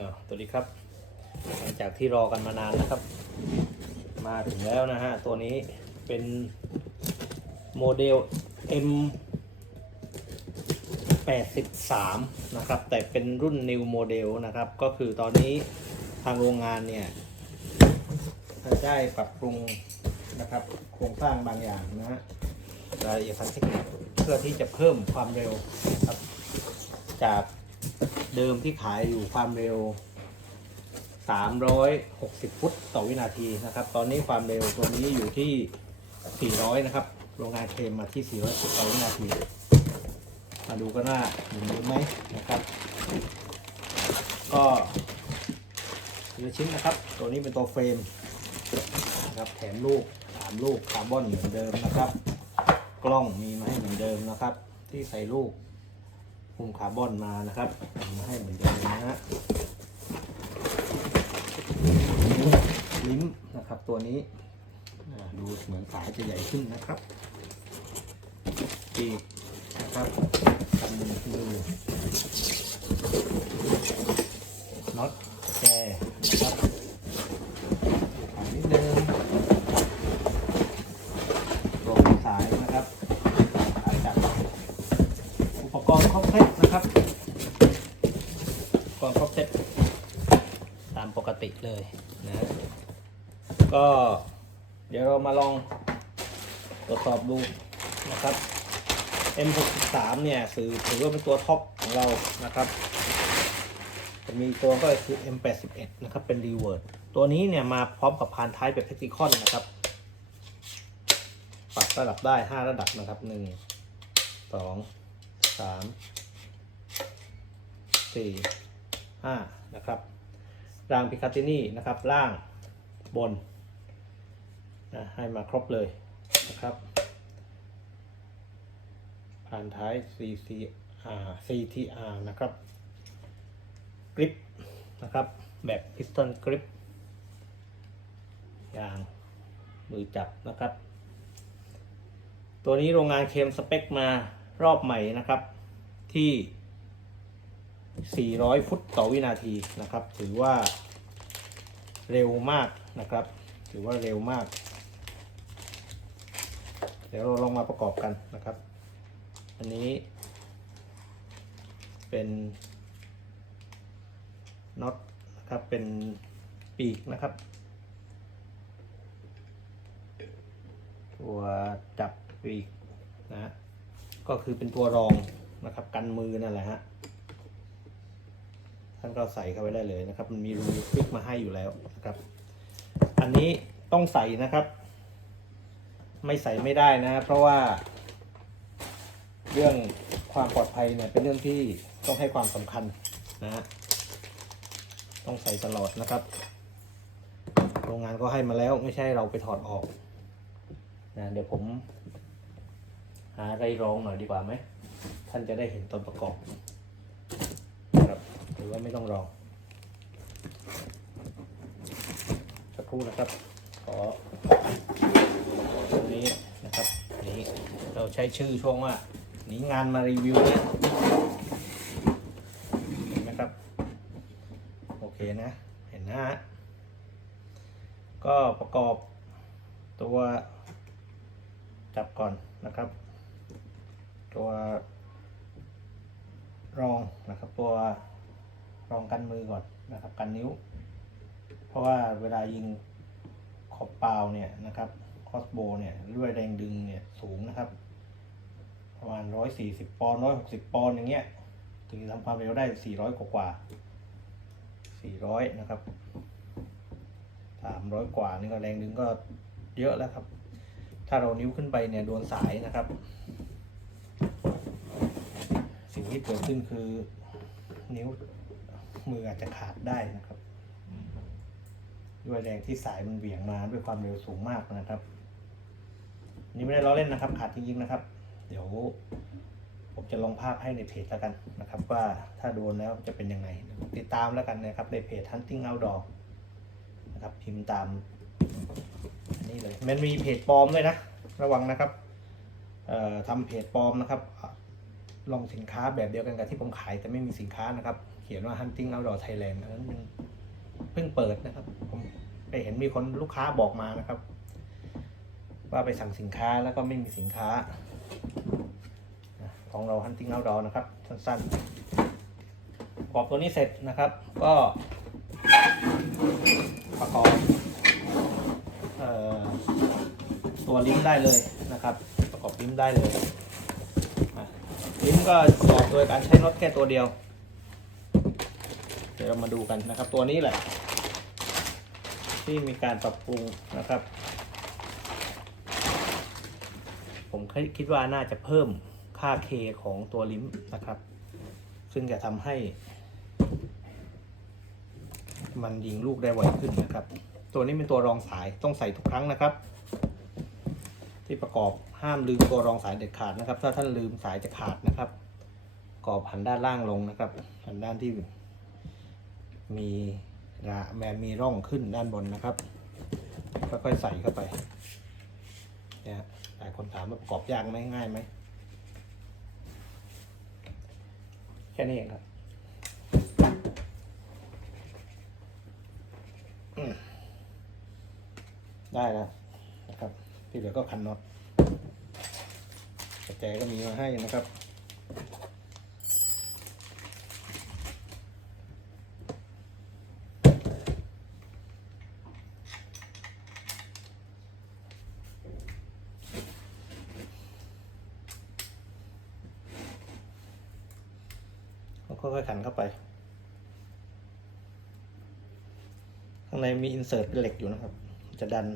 อ่าตัวนี้ครับหลังจากที่รอกันมานานนะครับ มาถึงแล้วนะฮะ ตัวนี้เป็นโมเดล M 83นะครับ แต่เป็นรุ่น New Model นะครับ ก็คือตอนนี้ทางโรงงานเนี่ยได้ปรับปรุงนะครับโครงสร้างบางอย่างนะฮะรายละเอียดทางเทคนิคเพื่อที่จะเพิ่มความเร็วนะครับจาก เดิมที่ขายอยู่ความเร็ว 360 ฟุตต่อวินาทีนะครับ ตอนนี้ความเร็วตัวนี้อยู่ที่ 400 นะครับ โรงงานเคลมมาที่ 400ฟุตต่อวินาที มาดูกันว่าเหมือนเดิมไหมนะครับ ก็ทีละชิ้นนะครับ ตัวนี้เป็นตัวเฟรมนะครับแถมลูกสามลูกคาร์บอนเหมือนเดิมนะครับ กล้องมีมาให้เหมือนเดิมนะครับ ที่ใส่ลูก คุมคาร์บอนมานะครับมาให้เหมือนเดิมนะฮะลิ้มนะครับตัวนี้ดูเหมือนขายจะใหญ่ขึ้นนะครับปีกนะครับกันมือน็อตแกนะครับขานิดนึงตัวสายนะครับอาจจะอุปกรณ์ครบเซตนะครับอุปกรณ์ครบเซต ตามปกติเลยนะ ก็ เดี๋ยวเรามาลองตรวจสอบดูนะครับ M63 เนี่ยถือถือว่าเป็นตัวท็อปของเรานะครับจะมีตัวก็คือ M81 นะครับ เป็นรีเวิร์ดตัวนี้เนี่ยมาพร้อมกับพานท้ายแบบเพติคอนนะครับ ปรับระดับได้ 5 ระดับนะครับ 1 2 3 4 5 นะครับ รางพิคาตินี่นะครับ ล่างบน นะให้มาครบเลยนะครับ ผ่านท้าย CCR CTR นะครับกริปนะครับ แบบพิสตันกริปยางมือจับนะครับ ตัวนี้โรงงานเคมสเปคมารอบใหม่นะครับที่ 400 ฟุตต่อวินาทีนะครับ ถือว่าเร็วมากนะครับ ถือว่าเร็วมาก เดี๋ยวเราลองมาประกอบกันนะครับ อันนี้ เป็นน็อตนะครับเป็นปีกนะครับ ตัวจับปีกนะก็คือเป็นตัวรองนะครับ กันมือนั่นแหละฮะท่านก็ใส่เข้าไปได้เลยนะครับ มันมีรูคลิกมาให้อยู่แล้วนะครับ อันนี้ต้องใส่นะครับ ไม่ใส่ไม่ได้นะ เพราะว่า เรื่องความปลอดภัยเนี่ยเป็นเรื่องที่ต้องให้ความสำคัญนะฮะต้องใส่ตลอดนะครับ โรงงานก็ให้มาแล้วไม่ใช่เราไปถอดออกนะเดี๋ยวผม หาไรรองหน่อยดีกว่าไหม ท่านจะได้เห็นตอนประกอบนะครับหรือว่าไม่ต้องรองสักครู่นะครับขอตรงนี้นะครับ นี้ เราใช้ชื่อช่วงว่าหนีงานมารีวิวนะเห็นไหมครับ โอเคนะ เห็นนะฮะก็ประกอบตัวจับก่อนนะครับ ตัวรองนะครับ ตัวรองกันมือก่อนนะครับกันนิ้ว เพราะว่าเวลายิงขอบเปล่าเนี่ยนะครับคอสโบเนี่ยด้วยแรงดึงเนี่ยสูงนะครับ ประมาณร้อยสี่สิบปอนด์ร้อยหกสิบปอนด์อย่างเงี้ย ถึงจะทำความเร็วได้สี่ร้อยกว่าสี่ร้อยนะครับสามร้อยกว่านี่ก็แรงดึงก็เยอะแล้วครับ ถ้าเรานิ้วขึ้นไปเนี่ยโดนสายนะครับ สิ่งที่เกิดขึ้นคือนิ้วมืออาจจะขาดได้นะครับ ด้วยแรงที่สายมันเหวี่ยงมาด้วยความเร็วสูงมากนะครับ นี่ไม่ได้ล้อเล่นนะครับ ขาดจริงๆนะครับ เดี๋ยว ผมจะลงภาพให้ในเพจแล้วกันนะครับ ว่าถ้าโดนแล้วจะเป็นยังไง ติดตามแล้วกันนะครับในเพจ Hunting Outdoor นะครับพิมพ์ตามอันนี้เลยมันมีเพจปลอมด้วยนะ ระวังนะครับทำเพจปลอมนะครับลองสินค้าแบบเดียวกันกับที่ผมขายแต่ไม่มีสินค้านะครับ เขียนว่า Hunting Outdoor Thailand อันนั้นมันเพิ่งเปิดนะครับ ผมไปเห็นมีคนลูกค้าบอกมานะครับ ว่าไปสั่งสินค้าแล้วก็ไม่มีสินค้า ของเรา Hunting Outdoor นะครับ สั้นๆประกอบตัวนี้เสร็จนะครับ ก็ประกอบออตัวลิ้มได้เลยนะครับ ประกอบลิ้มได้เลยลิ้มก็ประกอบโดยการใช้น็อตแค่ตัวเดียว เดี๋ยวเรามาดูกันนะครับตัวนี้แหละ ที่มีการปรับปรุงนะครับ ผมคิดว่าน่าจะเพิ่มค่า K ของตัวลิ้มนะครับ ซึ่งจะทำให้ มันยิงลูกได้ไวขึ้นนะครับ ตัวนี้เป็นตัวรองสายต้องใส่ทุกครั้งนะครับ ที่ประกอบห้ามลืมตัวรองสายเด็ดขาดนะครับ ถ้าท่านลืมสายจะขาดนะครับปรอบหันด้านล่างลงนะครับหันด้านที่มีระแมนมีร่องขึ้นด้านบนนะครับค่อยๆใส่เข้าไปเนี่ยฮะ หลายคนถามว่าประกอบยากไหมง่ายไหมแค่นี้เองครับได้แล้วนะครับ ที่เหลือก็คันน็อตกระแจก็มีมาให้นะครับ ค่อยๆขันเข้าไป ข้างในมีอินเสิร์ตเป็นเหล็กอยู่นะครับ จะดัน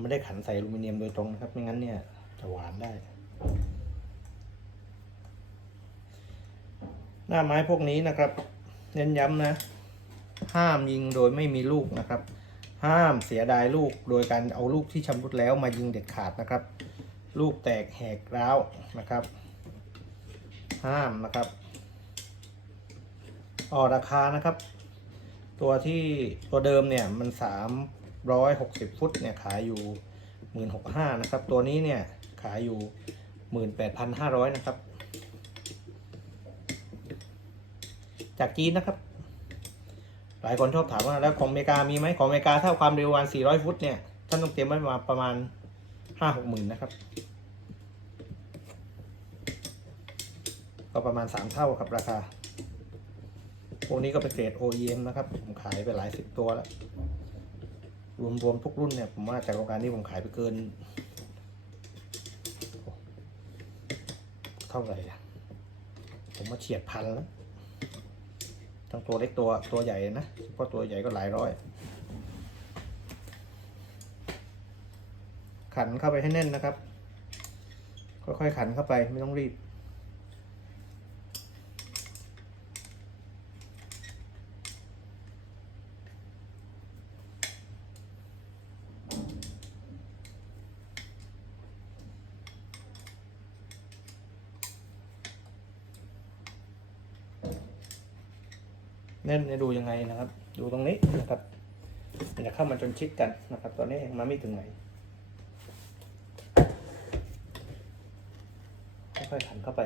ไม่ได้ขันใส่อลูมิเนียมโดยตรงนะครับ ไม่งั้นเนี่ยจะหวานได้ หน้าไม้พวกนี้นะครับ เน้นย้ำนะ ห้ามยิงโดยไม่มีลูกนะครับ ห้ามเสียดายลูกโดยการเอาลูกที่ชำรุดแล้วมายิงเด็ดขาดนะครับ ลูกแตกแหกร้าวนะครับ ห้ามนะครับ ออราคานะครับ ตัวที่ตัวเดิมเนี่ยมันสามร้อยหกสิบฟุตเนี่ยขายอยู่หมื่นหกห้านะครับ ตัวนี้เนี่ยขายอยู่หมื่นแปดพันห้าร้อยนะครับ จากจีนนะครับ หลายคนชอบถามว่าแล้วของอเมริกามีไหมของอเมริกาถ้าความเร็ววันสี่ร้อยฟุตเนี่ยท่านต้องเตรียมไว้มาประมาณห้าหกหมื่นนะครับ ก็ประมาณสามเท่าครับราคา พวกนี้ก็เป็นเกรด OEM นะครับ ผมขายไปหลายสิบตัวแล้ว รวมๆทุกรุ่นเนี่ย ผมว่าจากโรงการนี้ผมขายไปเกิน เท่าไหร่อะผมมาเฉียดพันแล้ว ทั้งตัวเล็กตัวตัวใหญ่นะเฉพาะตัวใหญ่ก็หลายร้อย ขันเข้าไปให้แน่นนะครับ ค่อยๆขันเข้าไปไม่ต้องรีบ เน่นจะดูยังไงนะครับ ดูตรงนี้นะครับมันจะเข้ามาจนชิดกันนะครับ ตอนนี้ยังมาไม่ถึงไหนค่อยๆขันเข้าไป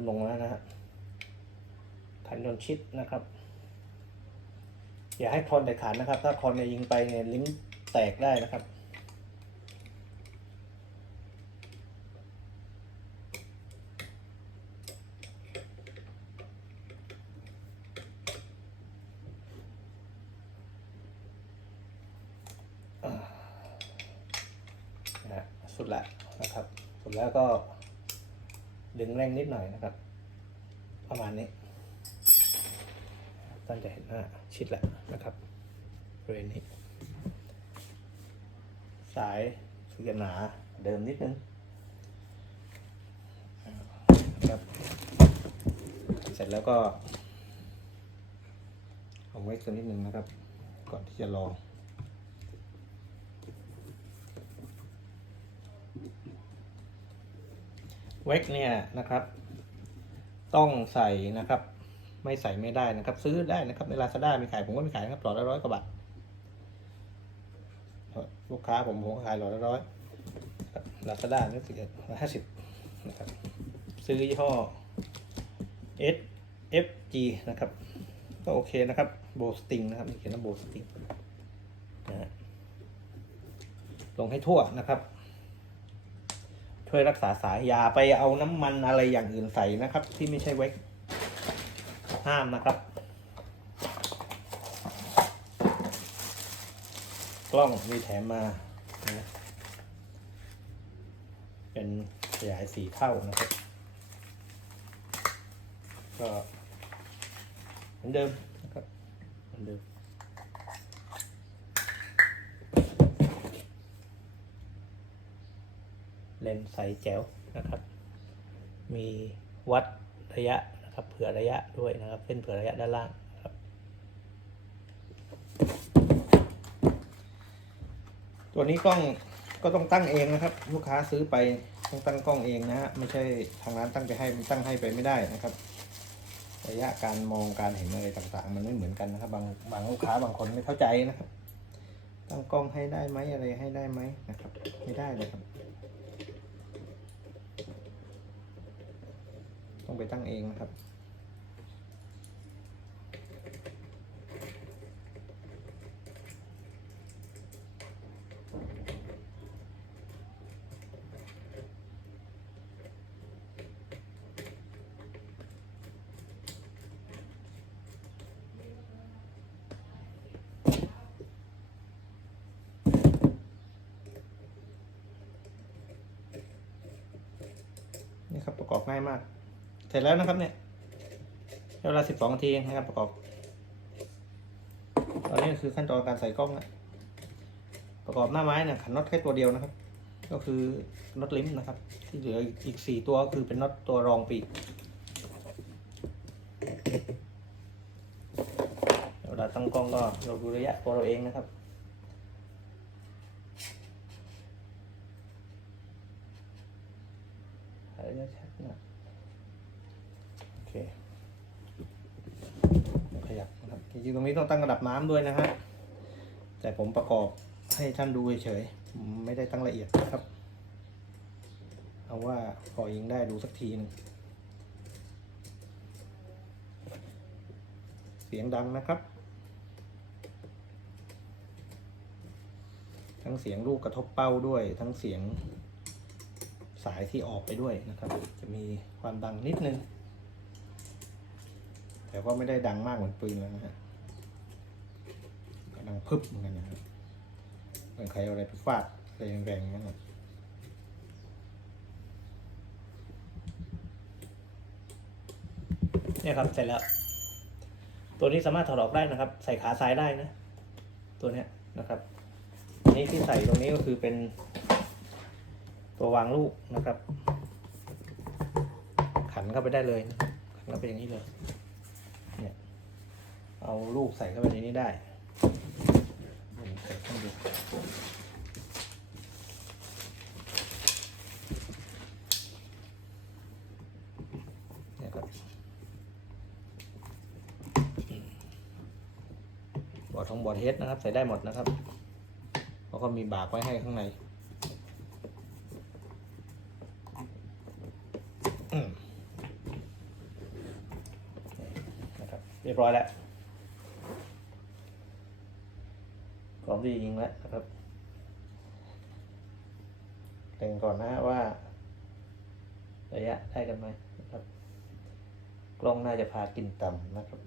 ริ่มลงแล้วนะฮะขันจนชิดนะครับ อย่าให้คอนแต่ขันนะครับ ถ้าคอนเนี่ยยิงไปเนี่ยลิ้นแตกได้นะครับ อ่านะฮะสุดแล้วนะครับ สุดแล้วก็ ดึงแรงนิด หน่อยนะครับ ประมาณนี้ท่านจะเห็นหน้าชิดแล้วนะครับบริเวณนี้ สายคือจะหนาเดิมนิดนึงนะครับเสร็จแล้วก็เอาไว้สักนิดนึงนะครับ ก่อนที่จะลองเวกเนี่ยนะครับ ต้องใส่นะครับ ไม่ใส่ไม่ได้นะครับ ซื้อได้นะครับ ในลาซาด้ามีขายผมก็มีขายนะครับหลอดละร้อยกว่าบาทลูกค้าผมผมขายหลอดละร้อยลาซาด้านี่สิบห้าสิบนะครับ ซื้อยี่ห้อ S F G นะครับ ก็โอเคนะครับโบสติงนะครับมีเขียนว่าโบสติงนะฮะลงให้ทั่วนะครับ ช่วยรักษาสายอย่าไปเอาน้ำมันอะไรอย่างอื่นใส่นะครับ ที่ไม่ใช่เวกห้ามนะครับ กล้องมีแถมมานะเป็นขยายสีเท่านะครับ ก็เหมือนเดิมนะครับเหมือนเดิม เลนส์ใสแจ๋วนะครับ มีวัดระยะนะครับ เผื่อระยะด้วยนะครับเส้นเผื่อระยะด้านล่างครับ ตัวนี้กล้องก็ต้องตั้งเองนะครับ ลูกค้าซื้อไปต้องตั้งกล้องเองนะฮะไม่ใช่ทางร้านตั้งไปให้มันตั้งให้ไปไม่ได้นะครับ ระยะการมองการเห็นอะไรต่างๆ มันไม่เหมือนกันนะครับ บางบางลูกค้าบางคนไม่เข้าใจนะครับตั้งกล้องให้ได้ไหมอะไรให้ได้ไหมนะครับ ไม่ได้เลยครับ ต้องไปตั้งเองนะครับ นี่ครับประกอบง่ายมาก เสร็จแล้วนะครับเนี่ยเวลาสิบสองนาทีเองนะครับประกอบ ตอนนี้คือขั้นตอนการใส่กล้องนะประกอบหน้าไม้เนี่ยขันน็อตแค่ตัวเดียวนะครับ ก็คือน็อตลิมนะครับ ที่เหลืออีกสี่ตัวก็คือเป็นน็อตตัวรองปีกเวลาตั้งกล้องก็เราดูระยะตัวเราเองนะครับหายได้ชัดนะ เคขยับนะครับจริงๆตรงนี้ต้องตั้งระดับน้ำด้วยนะฮะแต่ผมประกอบให้ท่านดูเฉยๆไม่ได้ตั้งละเอียดนะครับ เอาว่าพอยิงได้ดูสักทีหนึงเสียงดังนะครับ ทั้งเสียงลูกกระทบเป้าด้วย ทั้งเสียงสายที่ออกไปด้วยนะครับ จะมีความดังนิดนึง แต่ก็ไม่ได้ดังมากเหมือนปืนแล้วนะฮะก็ดังพึบเหมือนกันนะครับเหมือนใครเอาอะไรไปฟาดแรงๆนั่นแหละเนี่ยครับเสร็จแล้ว ตัวนี้สามารถถอดออกได้นะครับ ใส่ขาซ้ายได้นะ ตัวเนี้ยนะครับอันนี้ที่ใส่ตรงนี้ก็คือเป็น ตัววางลูกนะครับ ขันเข้าไปได้เลยนะขันเข้าไปอย่างนี้เลย เอาลูกใส่เข้าไปในนี้ได้นี่ใส่ข้างบนเนี่ครับบอดทองบอดเฮดนะครับ ใส่ได้หมดนะครับแล้วก็มีบากไว้ให้ข้างในนะครับเรียบร้อยแล้วพ ร้อมที่จะยิงแล้วนะครับเล็งก่อนนะว่า ระยะได้กันไหมนะครับ กล้องน่าจะพากินต่ำนะครับ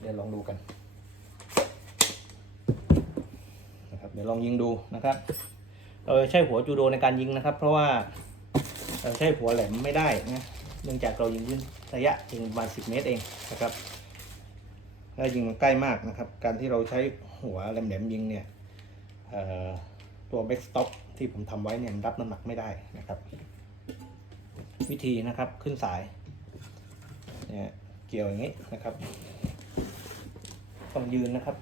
เดี๋ยวลองดูกันนะครับเดี๋ยวลองยิงดูนะครับเราใช้หัวจูโดในการยิงนะครับ เพราะว่าเราใช้หัวแหลมไม่ได้นะเนื่องจากเรายิงยืนระยะยิงประมาณ10 เมตรเองนะครับถ้ายิงใกล้มากนะครับ การที่เราใช้หัวแหลมๆยิงเนี่ยตัวแบ็กสต็อปที่ผมทำไว้เนี่ยรับน้ำหนักไม่ได้นะครับ วิธีนะครับขึ้นสายเนี่ยเกี่ยวอย่างนี้นะครับ ต้องยืนนะครับ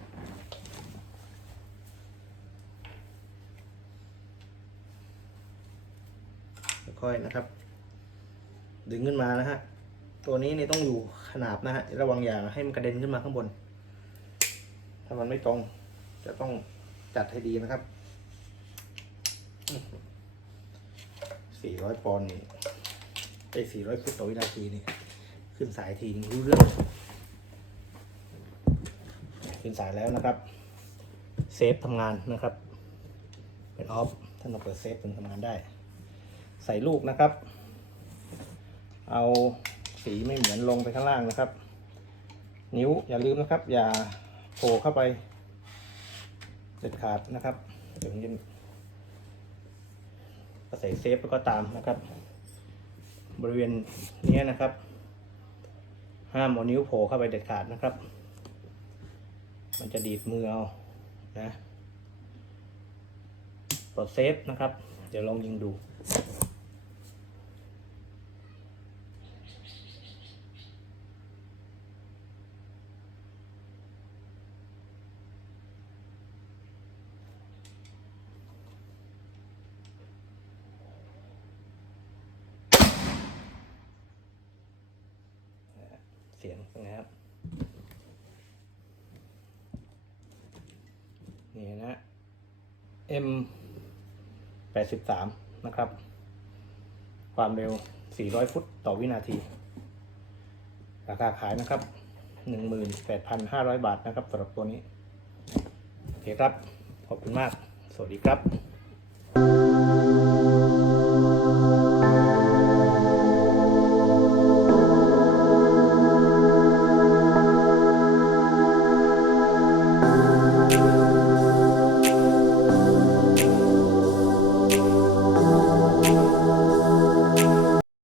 ค่อยๆนะครับ ดึงขึ้นมานะฮะ ตัวนี้นี่ต้องอยู่ขนาบนะฮะ ระวังอย่าให้มันกระเด็นขึ้นมาข้างบน ถ้ามันไม่ตรง จะต้องจัดให้ดีนะครับ 400 ปอนด์นี่ไอ้400ฟุตต่อวินาทีนี่ ขึ้นสายทีรู้เรื่อง ขึ้นสายแล้วนะครับ เซฟทำงานนะครับ เป็นออฟท่านต้องเปิดเซฟเป็นทำงานได้ ใส่ลูกนะครับ เอาสีไม่เหมือนลงไปข้างล่างนะครับ นิ้วอย่าลืมนะครับ อย่าโผล่เข้าไปเด็ดขาดนะครับเดี๋ยวมันจะใส่เซฟแล้วก็ตามนะครับ บริเวณนี้นะครับ ห้ามเอานิ้วโผล่เข้าไปเด็ดขาดนะครับ มันจะดีดมือเอานะกดเซฟนะครับ เดี๋ยวลองยิงดู เสียงเป็นไงครับ นี่นะ M 83 นะครับ ความเร็ว 400 ฟุตต่อวินาที ราคาขายนะครับ 18,500 บาทนะครับสำหรับตัวนี้ โอเคครับ ขอบคุณมาก สวัสดีครับ